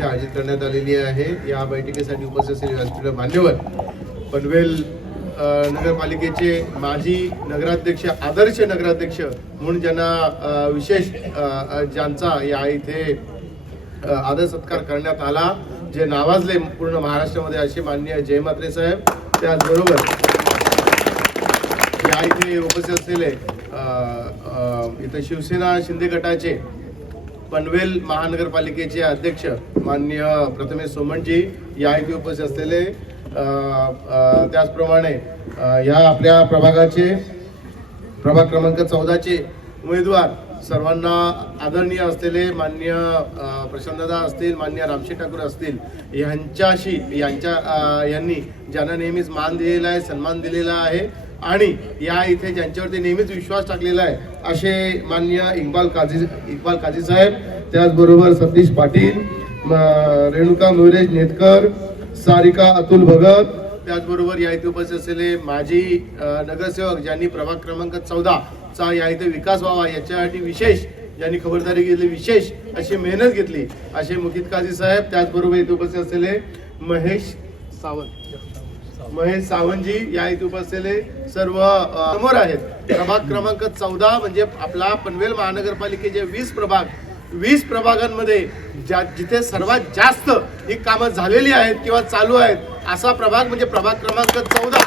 आयोजित करण्यात आलेली आहे। या बैठकीसाठी उपस्थित असलेले व्यासपीठ मान्यवर पनवेल नगरपालिकेचे माजी नगराध्यक्ष, आदर्श नगराध्यक्ष म्हणून ज्यांना विशेष ज्यांचा या इथे आदर सत्कार करण्यात आला, जे नावाजले पूर्ण महाराष्ट्रामध्ये असे माननीय जय म्हात्रे साहेब, त्याचबरोबर या इथे उपस्थित असलेले इथे शिवसेना शिंदे गटाचे पनवेल महानगरपालिकेचे अध्यक्ष माननीय प्रथमेश सोमणजी या इथे उपस्थित असलेले, त्याचप्रमाणे या आपल्या प्रभागाचे प्रभाग क्रमांक 14चे उमेदवार सर्वांना आदरणीय असलेले माननीय प्रशांतदा असतील, माननीय रामशेठ ठाकूर असतील, यांनी ज्यांना नेहमीच मान दिलेला आहे, सन्मान दिलेला आहे आणि या इथे ज्यांच्यावरती नेहमीच विश्वास टाकलेला आहे असे माननीय इक्बाल काझी साहेब, त्याचबरोबर सतीश पाटील, रेणुका मुरेश नेतकर, सारिका अतुल भगत, त्याचबरोबर या इथे उपस्थित असलेले माजी नगरसेवक ज्यांनी प्रभाग क्रमांक 14 चा या इथे विकास व्हावा याच्यासाठी विशेष ज्यांनी खबरदारी घेतली, विशेष अशी मेहनत घेतली असे मुकीत काझी साहेब, त्याचबरोबर इथे उपस्थित असलेले महेश सावंतजी या इथे उपस्थित सर्व समोर आहेत। प्रभाग क्रमांक 14 म्हणजे आपला पनवेल महानगरपालिकेचे 20 प्रभागांमध्ये जिथे सर्वात जास्त ही कामं झालेली आहेत किंवा चालू आहेत असा प्रभाग म्हणजे प्रभाग क्रमांक 14,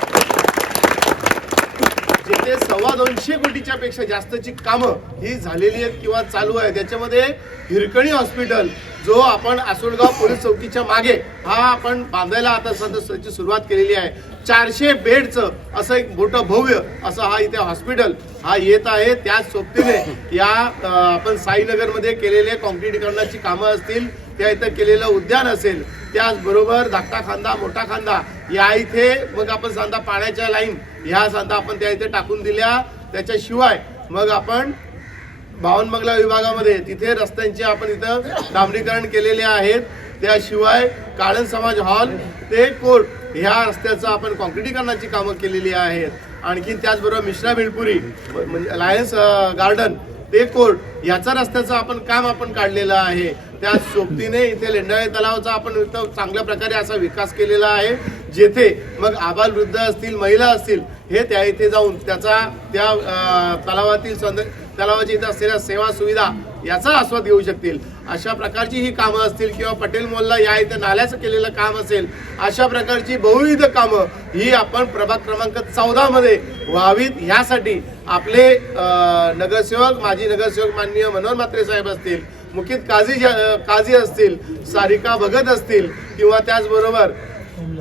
जिथे 225 कोटीच्या पेक्षा जास्तची कामं ही झालेली आहेत किंवा चालू आहेत। त्याच्यामध्ये हिरकणी हॉस्पिटल जो आपण आसोळगाव पोलीस चौकीच्या मागे हा आपण बांधायला आता सध्याची सुरुवात केलेली आहे। 400 बेडचं असं एक मोठं भव्य असं हा इथे हॉस्पिटल हा येत आहे। त्याच सोबतीने या आपण साईनगरमध्ये केलेले काँक्रिटीकरणाची कामं असतील, त्या इथे केलेलं उद्यान असेल, त्याचबरोबर धाकटा खांदा, मोठा खांदा या इथे मग आपण सांगता पाण्याच्या लाईन ह्या सांगता आपण त्या इथे टाकून दिल्या। त्याच्याशिवाय मग आपण 52 बंगला विभागामध्ये तिथे रस्त्यांचे आपण इथं डांबरीकरण केलेले आहेत। त्याशिवाय काळन समाज हॉल ते कोर्ट ह्या रस्त्याचं आपण काँक्रिटीकरणाची कामं केलेली आहेत। आणखी त्याचबरोबर मिश्रा भिलपुरी म्हणजे लायन्स गार्डन ते कोर्ट याचा रस्त्याचं आपण काम आपण काढलेलं आहे। त्या सोबतीने इथे लेंडाळे तलावाचा आपण इथं चांगल्या प्रकारे असा विकास केलेला आहे, जेथे मग आबालवृद्ध असतील, महिला असतील हे त्या इथे जाऊन त्याचा त्या तलावाची इथं असलेल्या सेवा सुविधा याचा आस्वाद घेऊ शकतील अशा प्रकारची ही कामं असतील, किंवा पटेल मॉलला या इथे नाल्याचं केलेलं काम असेल, अशा प्रकारची बहुविध कामं ही आपण प्रभाग क्रमांक 14 मध्ये व्हावीत यासाठी आपले नगरसेवक, माजी नगरसेवक माननीय मनोहर म्हात्रे साहेब असतील, मुकीत काझी असतील, सारिका भगत असतील, किंवा त्याचबरोबर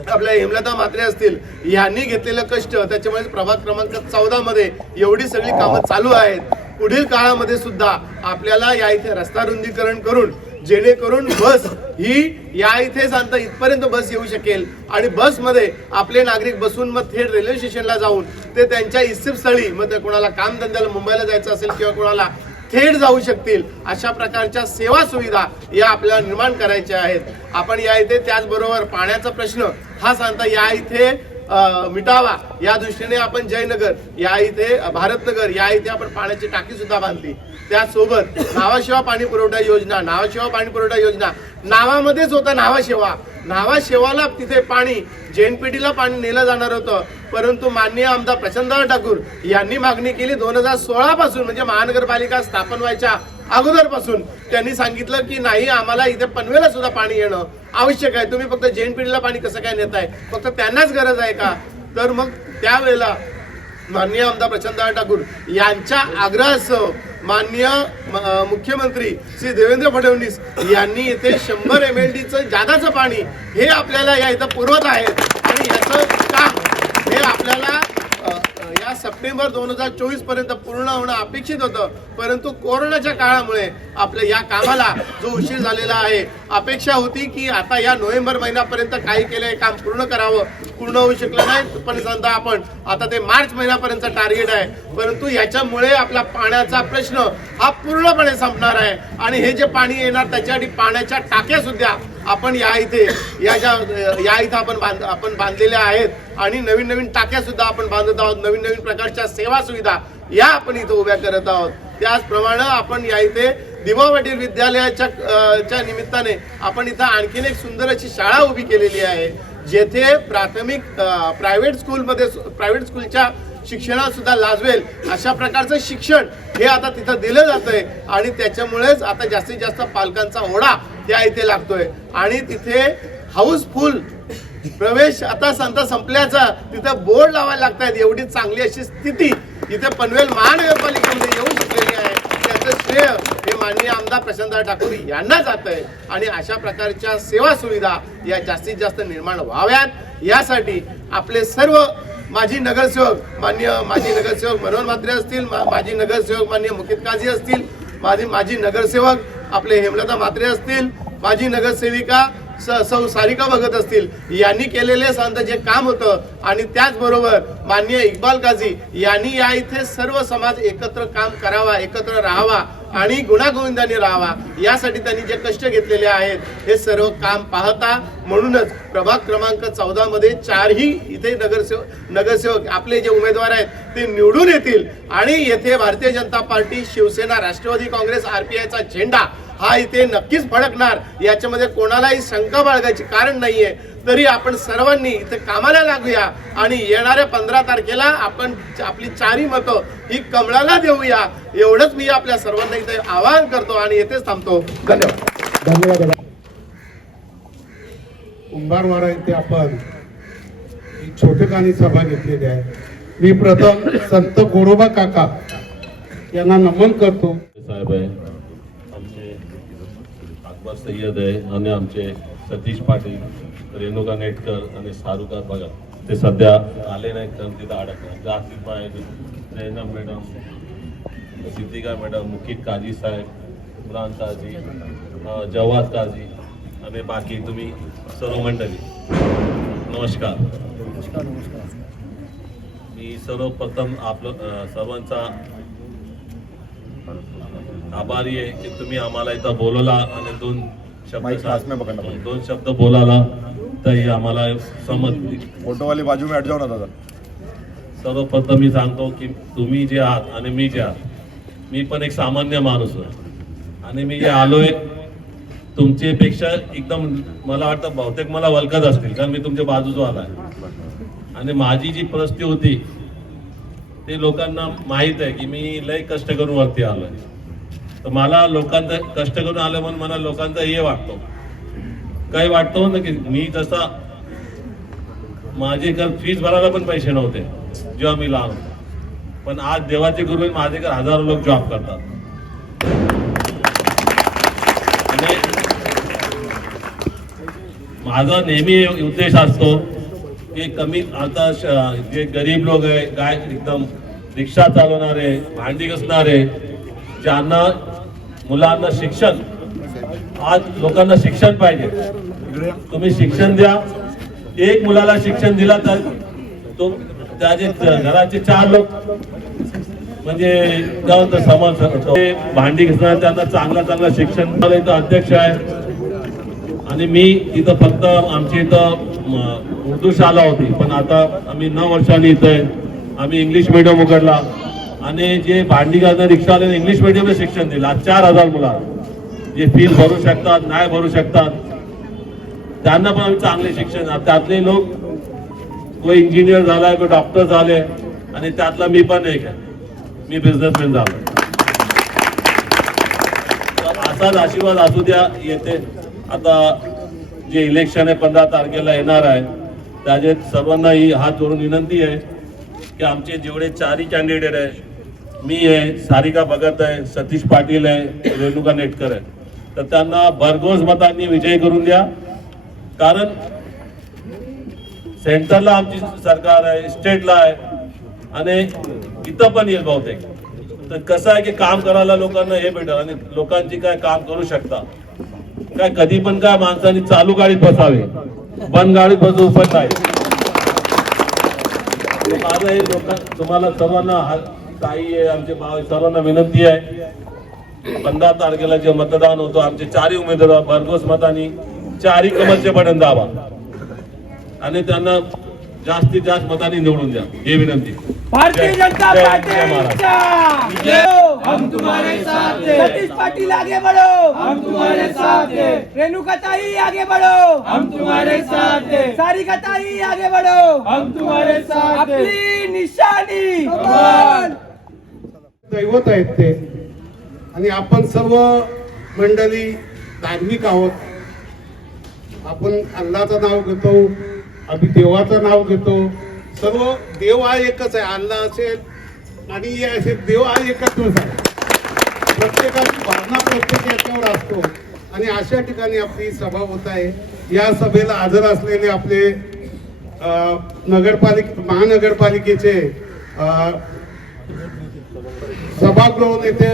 आपल्या हेमलता म्हात्रे असतील, यांनी घेतलेलं कष्ट, त्याच्यामुळे प्रभाग क्रमांक 14 मध्ये एवढी सगळी कामं चालू आहेत। पुढील काळामध्ये सुद्धा आपल्याला या इथे रस्ता रुंदीकरण करून जेणेकरून बस ही या इथे सांगता इथपर्यंत बस येऊ शकेल आणि बसमध्ये आपले नागरिक बसून मग थेट रेल्वे स्टेशनला जाऊन ते त्यांच्या इच्छितस्थळी, मग कोणाला कामधंद्याला मुंबईला जायचं असेल किंवा कोणाला थेट जाऊ शकतील अशा प्रकारच्या सेवा सुविधा या आपल्याला निर्माण करायच्या आहेत। आपण या इथे त्याचबरोबर पाण्याचा प्रश्न हा सांगता या इथे मिटावा या दृष्टीने आपण जयनगर या इथे, भारतनगर या इथे आपण पाण्याची टाकी सुद्धा बांधली। त्यासोबत नावाशेवा पाणी पुरवठा योजना नावामध्येच होता नावाशेवाला तिथे पाणी जेएनपीटीला पाणी नेलं जाणार होतं, परंतु माननीय आमदार प्रशांतदा ठाकूर यांनी मागणी केली 2016 पासून, म्हणजे महानगरपालिका स्थापन व्हायच्या अगोदरपासून त्यांनी सांगितलं की नाही, आम्हाला इथे पनवेलला सुद्धा पाणी येणं आवश्यक आहे, तुम्ही फक्त जेएनपीटीला पाणी कसं काय नेताय, फक्त त्यांनाच गरज आहे का? तर मग त्यावेळेला माननीय आमदार प्रशांतदा ठाकूर यांच्या आग्रहासह माननीय मुख्यमंत्री श्री देवेंद्र फडणवीस यांनी इथे 100 MLDचं जादाचं पाणी हे आपल्याला या इथं पुरवत आहेत आणि याचं काम हे आपल्याला या सप्टेंबर 2024 पर्यंत पूर्ण होणं अपेक्षित होतं, परंतु कोरोनाच्या काळामुळे आपल्या या कामाला जो उशीर झालेला आहे, अपेक्षा होती की आता या नोव्हेंबर महिन्यापर्यंत काही केलंय काम पूर्ण करावं, पूर्ण होऊ शकलं नाही, पण समजा आपण आता ते मार्च महिन्यापर्यंतचा टार्गेट आहे, परंतु याच्यामुळे आपला पाण्याचा प्रश्न हा पूर्णपणे संपणार आहे आणि हे जे पाणी येणार त्याच्यासाठी पाण्याच्या टाक्या सुद्धा आपण या इथे आपण बांधलेल्या आहेत आणि नवीन टाक्या सुद्धा आपण बांधत आहोत, नवीन प्रकारच्या सेवा सुविधा या आपण इथे उभ्या करत आहोत। त्याचप्रमाणे आपण या इथे दिवा वडील विद्यालयाच्या च्या निमित्ताने आपण इथं आणखीन एक सुंदर अशी शाळा उभी केलेली आहे, जेथे प्रायव्हेट स्कूलच्या शिक्षणात सुद्धा लाजवेल अशा प्रकारचं शिक्षण हे आता तिथं दिलं जातंय आणि त्याच्यामुळेच आता जास्तीत जास्त पालकांचा ओढा त्या इथे लागतोय आणि तिथे हाऊसफुल प्रवेश आता संपल्याचा तिथं बोर्ड लावायला लागतात. एवढी चांगली अशी स्थिती इथे पनवेल महानगरपालिकेमध्ये येऊ शकलेली आहे. त्याचं श्रेय हे माननीय आमदार प्रशांतदादा ठाकूर यांना जात आहे आणि अशा प्रकारच्या सेवा सुविधा या जास्तीत जास्त निर्माण व्हाव्यात यासाठी आपले सर्व माजी नगरसेवक मनोहर म्हात्रे असतील, माजी नगरसेवक माननीय मुकित काझी असतील, माजी नगरसेवक आपले हेमलता म्हात्रे असतील, माजी नगरसेविका सौ सारिका भगत असतील, यांनी केलेले जे काम होतं आणि त्याचबरोबर माननीय इक्बाल काझी यांनी या इथे सर्व समाज एकत्र काम करावा, एकत्र राहावा आणि गुण्यागोविंदाने राहावा यासाठी त्यांनी जे कष्ट घेतलेले आहेत हे सर्व काम पाहता म्हणूनच प्रभाग क्रमांक 14 मध्ये 4ही इथे नगरसेवक आपले जे उमेदवार आहेत ते निवडून येतील आणि येथे भारतीय जनता पार्टी, शिवसेना, राष्ट्रवादी काँग्रेस, RPIचा झेंडा हा इथे नक्कीच फडकणार. याच्यामध्ये कोणालाही शंका बाळगायची कारण नाहीये. तरी आपण सर्वांनी इथे कामाला लागूया आणि येणाऱ्या 15 तारखेला आपण आपली 4ही मतं ही कमळाला देऊया, एवढंच मी आपल्या सर्वांना इथे आवाहन करतो आणि येथेच थांबतो. धन्यवाद. कुंभारवाडा येथे आपण छोटेखानी सभा घेतलेली आहे. मी प्रथम संत गोरोबा काका यांना नमन करतो. साहेब आहे, आमचे अकबर सय्यद आहे आणि आमचे सतीश पाटील, रेणुका नेटकर आणि सारुका बघा ते सध्या आले नाहीत कारण तिथं अडकले. जासिफ आहे, जैनब मॅडम, सिद्धिका मॅडम, मुकित काझी साहेब, इम्रान काझी, जवाद काझी आणि बाकी तुम्ही सर्व मंडळी नमस्कार. मी सर्वप्रथम आपलं सर्वांचा आभारी आहे की तुम्ही आम्हाला इथं बोलवला आणि दोन शब्द बोलाला तर आम्हाला समजली. फोटोवाली बाजू में हट जाओ ना दादा. सर्वप्रथम मी सांगतो की तुम्ही जे आहात आणि मी जे आहात, मी पण एक सामान्य माणूस आहे आणि मी जे आलोय तुमच्यापेक्षा एकदम मला वाटतं बहुतेक मला वळखत असतील कारण मी तुमच्या बाजूचा आलाय आणि माझी जी परिस्थिती होती ते लोकांना माहीत आहे की मी लय कष्ट करून वरती आलोय. तर मला लोकांचा कष्ट करून आलं म्हणून मला लोकांचा हे वाटतो काही वाटतो ना की मी जसा माझे घर फीस भरायला पण पैसे नव्हते जेव्हा मी लहान होतो, पण आज देवाचे गुरु माझे घर हजारो लोक जॉब करतात. आणि माझा नेहमी उद्देश असतो की कमी आता जे गरीब लोक आहे, काय एकदम रिक्षा चालवणारे, भांडी घासणारे, ज्यांना मुलांना शिक्षण, आज लोकांना शिक्षण पाहिजे, तुम्ही शिक्षण द्या. एक मुलाला शिक्षण दिला तर तो त्याचे घराचे 4 लोक म्हणजे समाज भांडी घासणार त्यांना चांगला शिक्षण. इथं अध्यक्ष आहे आणि मी इथं फक्त आमची इथं उर्दू शाळा होती पण आता आम्ही 9 वर्षांनी इथं आहे. आम्ही इंग्लिश मीडियम उघडला आणि जे भांडी घालणारे रिक्षावाले इंग्लिश मीडियमला शिक्षण दिलं. आज 4000 मुला जे फीस भरू शकतात, नाही भरू शकतात, त्यांना पण आम्ही चांगले शिक्षण. त्यातले लोक कोई इंजिनियर झालाय, कोई डॉक्टर झाले आणि त्यातला मी पण एक आहे, मी बिझनेसमॅन झालो. असाच आशीर्वाद असू द्या. येते आता जे इलेक्शन आहे 15 तारखेला येणार आहे त्याचे सर्वांना ही हात जोडून विनंती आहे की आमचे जेवढे 4ही कॅन्डिडेट आहे, मी आहे, सारिका भगत आहे, सतीश पाटील आहे, रेणुका नेटकर आहे, तर त्यांना भरघोस मतांनी विजयी करून द्या. कारण सेंटरला आमची सरकार आहे, स्टेटला आहे आणि इथं पण येईल बहुतेक. तर कसं आहे की काम करायला लोकांना हे भेटेल आणि लोकांची काय काम करू शकता काय. कधी पण काय माणसांनी चालू गाडीत बसावे, बंद गाडीत बसू पण नाही. माझं हे तुम्हाला सर्वांना ताई आहे, आमचे भाव सर्वांना विनंती आहे 15 तारखेला जे मतदान होतो आमचे 4ही उमेदवार भरघोस मतांनी 4ही कमलचे बटन दाबा आणि त्यांना जास्तीत जास्त मतांनी निवडून द्या ही विनंती. भारतीय जनता पार्टी हम तुम्हारे साथ हैं। सतीश पाटिल आगे बढ़ो, हम तुम्हारे साथ हैं। रेणुका ताई आगे बढ़ो, हम तुम्हारे साथ हैं। सारिका ताई आगे बढ़ो, हम तुम्हारे साथ हैं। आपली निशानी कमळ। दैवत आहेत ते, आणि आपण सर्व मंडळी धार्मिक आहोत. आपण अल्लाचं नाव घेतो, आम्ही देवाचं नाव घेतो. सर्व देव हा एकच आहे. अल्लाह असेल आणि हे असेल, देव हा एकच आहे. प्रत्येकाची भावना प्रत्येक याच्यावर असतो. आणि अशा ठिकाणी आपली सभा होत आहे. या सभेला हजर असलेले आपले महानगरपालिकेचे सभागृह नेते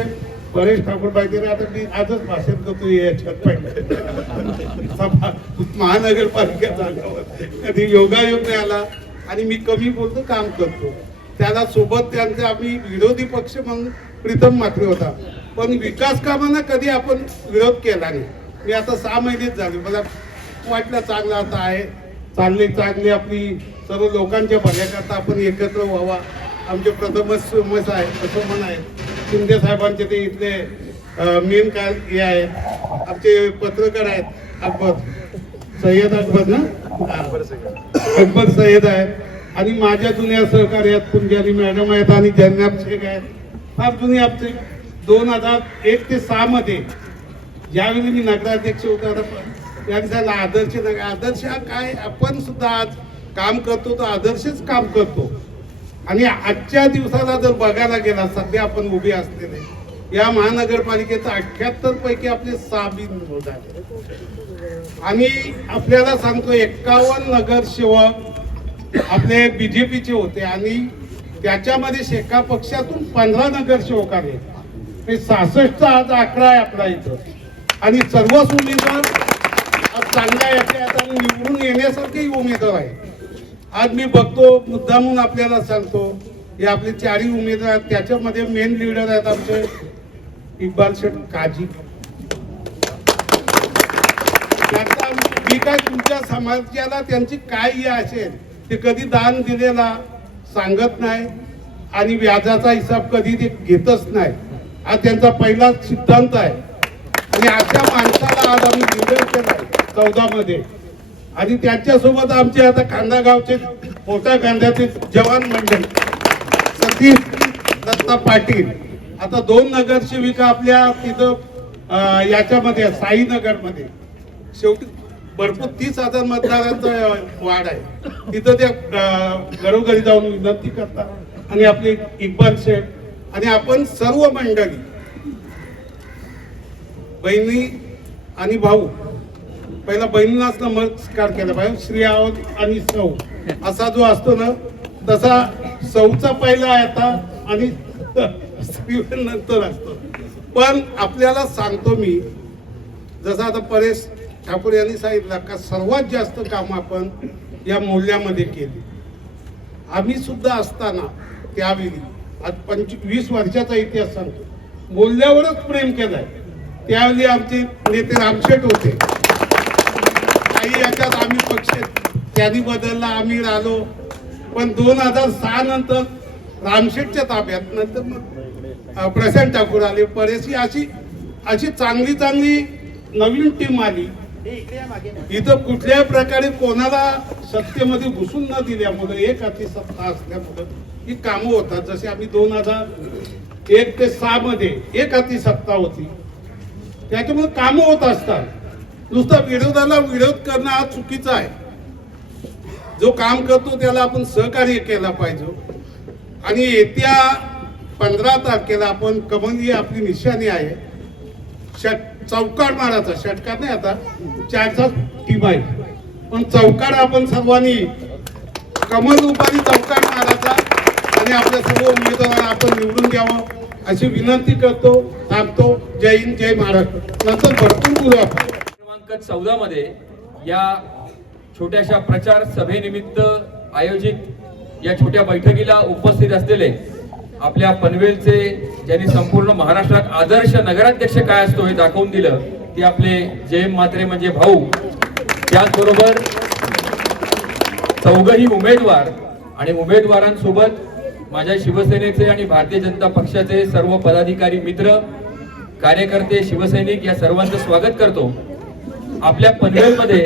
परेश ठाकूर पाहिजे. आता मी आजच भाषण करतो याच्यात पहिले महानगरपालिका जागावर कधी योगायोग नाही आला आणि मी कमी बोलतो, काम करतो. त्याला सोबत त्यांचे आम्ही विरोधी पक्ष म्हणून प्रीतम म्हात्रे होता, पण विकास कामांना कधी आपण विरोध केला नाही. मी आता 6 महिनेच झाले, मला वाटलं चांगलं आता आहे, चांगली आपली सर्व लोकांच्या भल्याकरता आपण एकत्र व्हावा. आमचे प्रथमच मत आहे असं म्हण आहे. शिंदे साहेबांचे ते इथले मेन काय हे आहेत, आमचे पत्रकार आहेत अकबर सय्यद अकबर ना, अकबर सय्यद आहेत. आणि माझ्या जुन्या सहकारी आहेत, पुंजारी मॅडम आहेत आणि जन्नाब शेख आहेत. फार जुनी आमचे 2001 ते 6 मध्ये ज्यावेळी मी नगराध्यक्ष होतो, त्यावेळी त्याला आदर्श हा काय, आपण सुद्धा आज काम करतो तर आदर्शच काम करतो. आणि आजच्या दिवसाला जर बघायला गेला, सध्या आपण उभे असलेले या महानगरपालिकेचा 78 पैकी आपले 6 बिनविरोध झाले. आणि आपल्याला सांगतो 51 नगरसेवक आपले बीजेपीचे होते आणि त्याच्यामध्ये शेका पक्षातून 15 नगरसेवक आले. 66चा आज आकडा आहे आपला इथं. आणि सर्वच उमेदवार चांगल्या याच्या निवडून येण्यासारखे उमेदवार आहे. आज मी बघतो, मुद्दा म्हणून आपल्याला सांगतो, हे आपले 4 उमेदवार आहेत. त्याच्यामध्ये मेन लीडर आहेत आमचे इक्बाल शेख काजी. त्याचा मी काय तुमच्या समाजाला त्यांची काय हे असेल ते कधी दान दिलेला सांगत नाही आणि व्याजाचा हिसाब कधी ते घेतच नाही. हा त्यांचा पहिला सिद्धांत आहे. आणि अशा माणसाला आज आम्ही लीडर केला 14 मध्ये. आणि त्यांच्यासोबत आमचे आता कांदा गावचे मोठ्या कांद्याचे जवान मंडळ सतीश दत्ता पाटील. आता 2 नगरसेविका आपल्या तिथं याच्यामध्ये साईनगर मध्ये, शेवटी भरपूर 30,000 मतदारांचा वाढ आहे तिथं. त्या घरोघरी जाऊन विनंती करतात. आणि आपले इक्बाल शेख आणि आपण सर्व मंडळी बहिणी आणि भाऊ, पहिला बहिणींनाच नमस्कार केला पाहिजे. श्री आणि सौ असा जो असतो ना, तसा सौचा पहिला येतात आणि स्त्री नंतर असतो. पण आपल्याला सांगतो मी, जसं आता परेश ठाकूर यांनी सांगितलं का सर्वात जास्त काम आपण या मोहल्ल्यामध्ये केली. आम्ही सुद्धा असताना त्यावेळी आज 25 वर्षाचा इतिहास सांगतो, मोहल्ल्यावरच प्रेम केलाय. त्यावेळी आमचे नेते रामशेठ होते. काही याच्यात आम्ही पक्ष त्यांनी बदलला, आम्ही राहिलो. पण 2006 नंतर रामशेठच्या ताब्यात, नंतर मग प्रशांत ठाकूर आले, परेशी अशी चांगली नवीन टीम आली. इथं कुठल्याही प्रकारे कोणाला सत्तेमध्ये घुसून न दिल्यामुळे, एक हाती सत्ता असल्यामुळे ही कामं होतात. जसे आम्ही 2001 ते 6 मध्ये एक हाती सत्ता होती, त्याच्यामुळे कामं होत असतात. नुसता विरोधाला विरोध करणं हा चुकीचा आहे. जो काम करतो त्याला आपण सहकार्य केला पाहिजे. आणि येत्या 15 तारखेला आपण कमल ही आपली निशाणी आहे, चौकार मारायचा. षटकार नाही, आता 4चा टीम आहे, पण चौकार आपण सर्वांनी कमल रूपाने चौकार मारायचा आणि आपल्या सर्व उमेदवारांना आपण निवडून द्यावं अशी विनंती करतो. थांबतो. जय हिंद, जय महाराष्ट्र. नंतर भरपूर बोलू आपण. क्रमांक 14 मध्ये या छोट्याशा प्रचार सभेनिमित्त आयोजित या छोट्या बैठकीला उपस्थित असलेले आपल्या पनवेलचे, ज्यांनी संपूर्ण महाराष्ट्रात आदर्श नगराध्यक्ष काय असतो हे दाखवून दिलं, ते आपले जयम म्हात्रे म्हणजे भाऊ. त्याचबरोबर 4ही उमेदवार आणि उमेदवारांसोबत माझ्या शिवसेनेचे आणि भारतीय जनता पक्षाचे सर्व पदाधिकारी मित्र, कार्यकर्ते, शिवसैनिक या सर्वांचं स्वागत करतो. आपल्या पनवेलमध्ये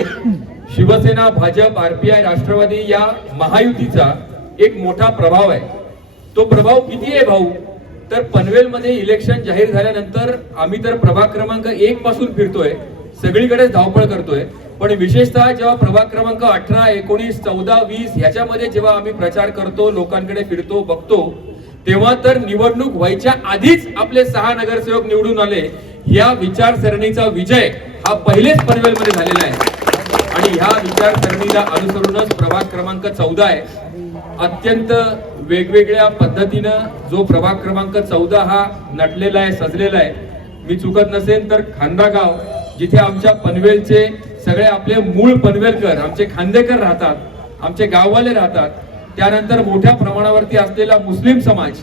शिवसेना, भाजप, RPI, राष्ट्रवादी या महायुतीचा एक मोठा प्रभाव आहे. तो प्रभाव किती आहे भाऊ, तर पनवेलमध्ये इलेक्शन जाहीर झाल्यानंतर आम्ही तर प्रभाग क्रमांक 1 पासून फिरतोय, सगळीकडे धावपळ करतोय. पण विशेषतः जेव्हा प्रभाग क्रमांक 18, 19, 14, 20 ह्याच्यामध्ये जेव्हा आम्ही प्रचार करतो, लोकांकडे फिरतो, बघतो, तेव्हा तर निवडणूक व्हायच्या आधीच आपले 6 नगरसेवक निवडून आले. या विचारसरणीचा विजय हा पहिलेच पनवेलमध्ये झालेला आहे आणि ह्या विचारसरणीला अनुसरूनच प्रभाग क्रमांक 14 आहे. अत्यंत वेगवेगळ्या पद्धतीनं जो प्रभाग क्रमांक 14 हा नटलेला आहे, सजलेला आहे. मी चुकत नसेल तर खांदा गाव, जिथे आमच्या पनवेलचे सगळे आपले मूळ पनवेलकर, आमचे खांदेकर राहतात, आमचे गाववाले राहतात. त्यानंतर मोठ्या प्रमाणावरती असलेला मुस्लिम समाज.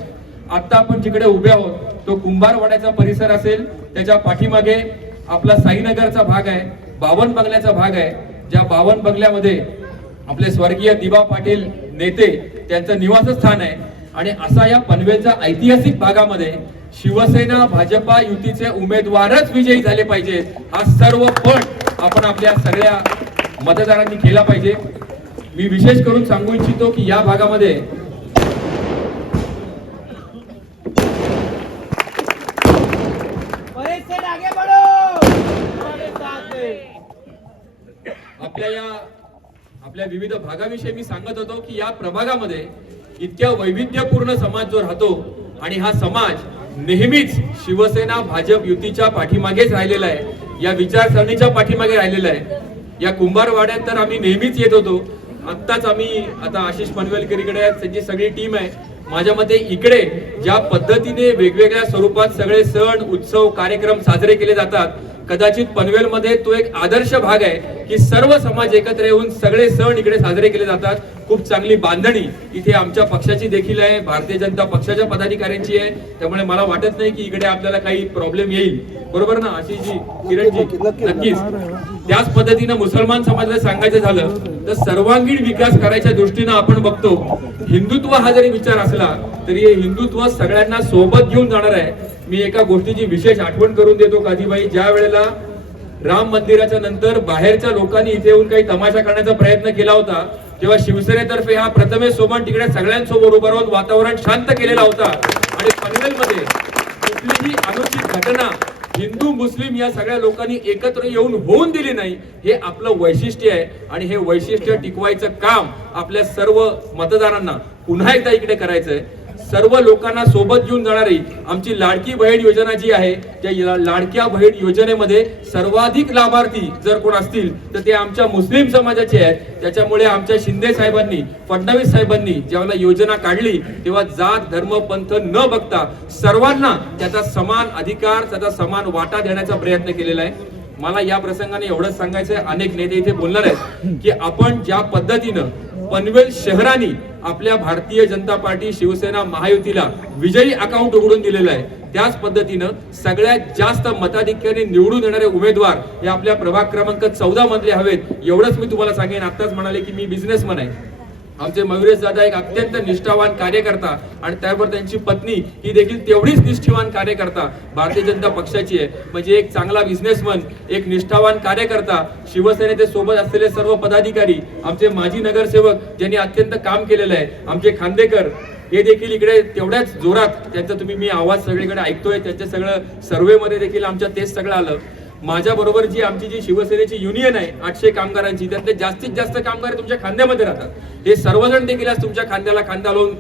आता आपण जिकडे उभे आहोत तो कुंभारवाड्याचा परिसर असेल, त्याच्या पाठीमागे आपला साईनगरचा भाग आहे, 52 बंगल्याचा भाग आहे. ज्या 52 बंगल्यामध्ये आपले स्वर्गीय दिबा पाटील नेते त्यांचं निवासस्थान आहे. आणि असा या पनवेलच्या ऐतिहासिक भागामध्ये शिवसेना, भाजपा युतीचे उमेदवारच विजयी झाले पाहिजेत, हा सर्व पण आपण आपल्या सगळ्या मतदारांनी केला पाहिजे. मी विशेष करून सांगू इच्छितो की या भागामध्ये आपल्या विविध भागाविषयी मी सांगत होतो की या प्रभागामध्ये इतक्या वैविध्यपूर्ण समाज जो राहतो आणि हा समाज नेहमीच शिवसेना, भाजप युतीच्या पाठीमागेच राहिलेला आहे, या विचारसरणीच्या पाठीमागे राहिलेला आहे. या कुंभारवाड्यात तर आम्ही नेहमीच येत होतो. आत्ताच आम्ही आता आशिष पनवेलकरीकडे त्यांची सगळी टीम आहे. माझ्या मते इकडे ज्या पद्धतीने वेगवेगळ्या स्वरूपात सगळे सण, उत्सव, कार्यक्रम साजरे केले जातात, कदाचित पनवेलमध्ये तो एक आदर्श भाग आहे की सर्व समाज एकत्र येऊन सगळे सण इकडे साजरे केले जातात. खूप चांगली बांधणी इथे आमच्या पक्षाची देखील आहे, भारतीय जनता पक्षाच्या पदाधिकाऱ्यांची आहे. त्यामुळे मला वाटत नाही की इकडे आपल्याला काही प्रॉब्लेम येईल. बरोबर ना आशिषजी, किरणजी? नक्कीच. त्याच पद्धतीनं मुसलमान समाजाला सांगायचं झालं तर सर्वांगीण विकास करायच्या दृष्टीनं आपण बघतो, हिंदुत्व हा जरी विचार असला तरी हे हिंदुत्व सगळ्यांना सोबत घेऊन जाणार आहे. मी एका गोष्टीची विशेष आठवण करून देतो काजीबाई. ज्या वेळेला राम मंदिराच्या नंतर बाहेरच्या लोकांनी इथे येऊन काही तमाशा करण्याचा प्रयत्न केला होता, तेव्हा शिवसेनेतर्फे हा प्रथमेश सोमण तिकडे सगळ्यांसोबत उभं राहून वातावरण शांत केलेला होता. आणि पनवेलमध्ये कुठलीही अनुचित घटना हिंदू, मुस्लिम या सगळ्या लोकांनी एकत्र येऊन होऊन दिली नाही. हे आपलं वैशिष्ट्य आहे आणि हे वैशिष्ट्य टिकवायचं काम आपल्या सर्व मतदारांना पुन्हा एकदा इकडे करायचंय. सर्व लोकांना सोबत घेऊन जाणारी आमची लाडकी बहीण योजना जी आहे, त्या लाडक्या बहीण योजनेमध्ये सर्वाधिक लाभार्थी जर कोण असतील तर ते आमच्या मुस्लिम समाजाचे आहेत. त्याच्यामुळे आमच्या शिंदे साहेबांनी, फडणवीस साहेबांनी जेव्हा योजना काढली तेव्हा जात, धर्म, पंथ न बघता सर्वांना त्याचा समान अधिकार, त्याचा समान वाटा देण्याचा प्रयत्न केलेला आहे. मला या प्रसंगाने एवढंच सांगायचंय, अनेक नेते इथे बोलणार आहेत की आपण ज्या पद्धतीनं पनवेल शहराने आपल्या भारतीय जनता पार्टी, शिवसेना, महायुतीला विजयी अकाउंट उघडून दिलेलं आहे, त्याच पद्धतीनं सगळ्यात जास्त मताधिक्याने निवडून येणारे उमेदवार हे आपल्या प्रभाग क्रमांक 14 मधले हवेत. एवढंच मी तुम्हाला सांगेन. आताच म्हणाले की मी बिझनेसमन आहे. आमचे मयुरेश दादा एक अत्यंत निष्ठावान कार्यकर्ता आणि त्यावर त्यांची पत्नी ही देखील तेवढीच निष्ठावान कार्यकर्ता भारतीय जनता पक्षाची आहे. म्हणजे एक चांगला बिझनेसमन, एक निष्ठावान कार्यकर्ता, शिवसेनेचे सोबत असलेले सर्व पदाधिकारी, आमचे माजी नगरसेवक ज्यांनी अत्यंत काम केलेलं आहे, आमचे खांदेकर हे देखील इकडे तेवढ्याच जोरात त्यांचा मी आवाज सगळीकडे ऐकतोय. त्यांच्या सगळं सर्वे मध्ये देखील आमच्या तेच सगळं आलं. माझ्या बरोबर जी आमची जी शिवसेनेची युनियन आहे 800 कामगारांची, त्यातले जास्तीत जास्त कामगार तुमच्या खांद्यामध्ये राहतात. हे सर्वजण देखील आज तुमच्या खांद्याला खांदा लावून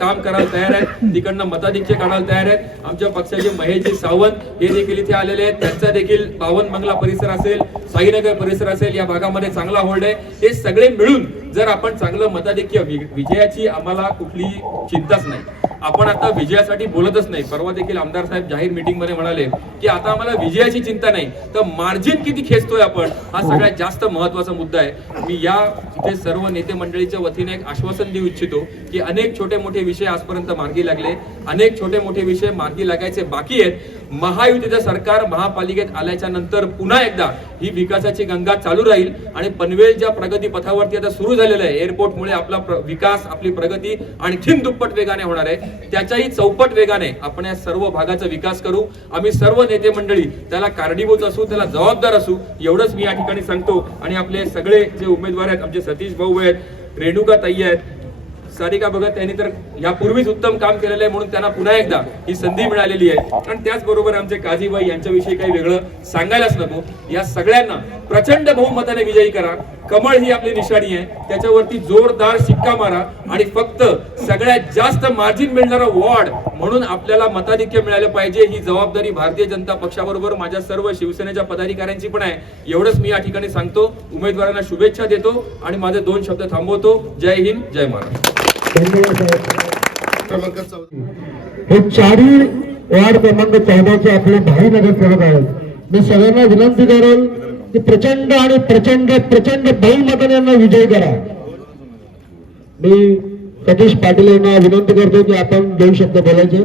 काम करायला तयार आहेत, तिकडनं मताधिक्य काढायला तयार आहेत. आमच्या पक्षाचे महेशजी सावंत हे देखील इथे आलेले आहेत. त्यांचा देखील 52 बंगला परिसर असेल, साईनगर परिसर असेल, या भागामध्ये चांगला होल्ड आहे. हे सगळे मिळून जर आपण चांगलं मताधिक्य, विजयाची आम्हाला कुठली चिंताच नाही. आपण आता विजयासाठी बोलतच नाही. परवा देखील आमदार साहेब जाहीर मीटिंग मध्ये म्हणाले की आता आम्हाला विजयाची चिंता नाही, तर मार्जिन किती खेचतोय आपण, हा सगळ्यात जास्त महत्वाचा मुद्दा आहे. मी या इथे सर्व नेते मंडळीच्या वतीने एक आश्वासन देऊ इच्छितो की अनेक छोटे मोठे विषय आजपर्यंत मार्गी लागले, अनेक छोटे मोठे विषय मार्गी लागायचे बाकी आहेत. महायुतीचं सरकार महापालिकेत आल्याच्या नंतर पुन्हा एकदा ही विकासाची गंगा चालू राहील आणि पनवेल ज्या प्रगती पथावरती आता सुरू झालेलं आहे, एअरपोर्टमुळे आपला विकास, आपली प्रगती आणखीन दुप्पट वेगाने होणार आहे, त्याच्याही चौपट वेगाने आपण या सर्व भागाचा विकास करू. आम्ही सर्व नेते मंडळी त्याला कारणीभूत असू, त्याला जबाबदार असू, एवढंच मी या ठिकाणी सांगतो. आणि आपले सगळे जे उमेदवार आहेत, आमचे सतीश भाऊ आहेत, रेणुका ताई आहेत, सारिका भगत यांनी तर यापूर्वीच उत्तम काम केलेलं आहे म्हणून त्यांना पुन्हा एकदा ही संधी मिळालेली आहे. आणि त्याचबरोबर आमचे काझीबाई यांच्याविषयी काही वेगळं सांगायलाच नको. या सगळ्यांना प्रचंड बहुमताने विजयी करा. कमळ ही आपली निशाणी आहे, त्याच्यावरती जोरदार शिक्का मारा आणि फक्त सगळ्यात जास्त मार्जिन मिळणारा वॉर्ड म्हणून आपल्याला मताधिक्य मिळालं पाहिजे. ही जबाबदारी भारतीय जनता पक्षाबरोबर माझ्या सर्व शिवसेनेच्या पदाधिकाऱ्यांची पण आहे. एवढंच मी या ठिकाणी सांगतो. उमेदवारांना शुभेच्छा देतो आणि माझे 2 शब्द थांबवतो. जय हिंद, जय महाराष्ट्र. क्रमांक 14. हे 4ही वार्ड क्रमांक 14चे आपले भाई नगरसेवक आहेत. मी सगळ्यांना विनंती करेल की प्रचंड आणि प्रचंड प्रचंड बहुमताने यांना विजयी करा. मी सतीश पाटील यांना विनंती करतो की आपण 2 शब्द बोलायचे.